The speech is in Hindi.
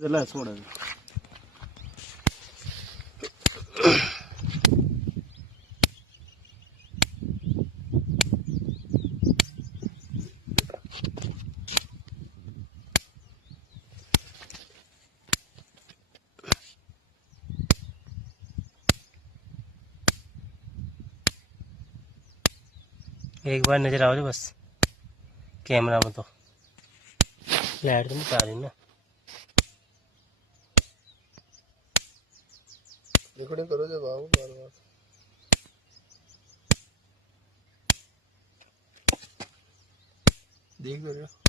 जला छोड़ एक बार नजर आओ जो बस कैमरा में। तो लाइट तो नहीं आ रही ना। रिकॉर्डिंग करो जब आओ बार बार देख रहे हो।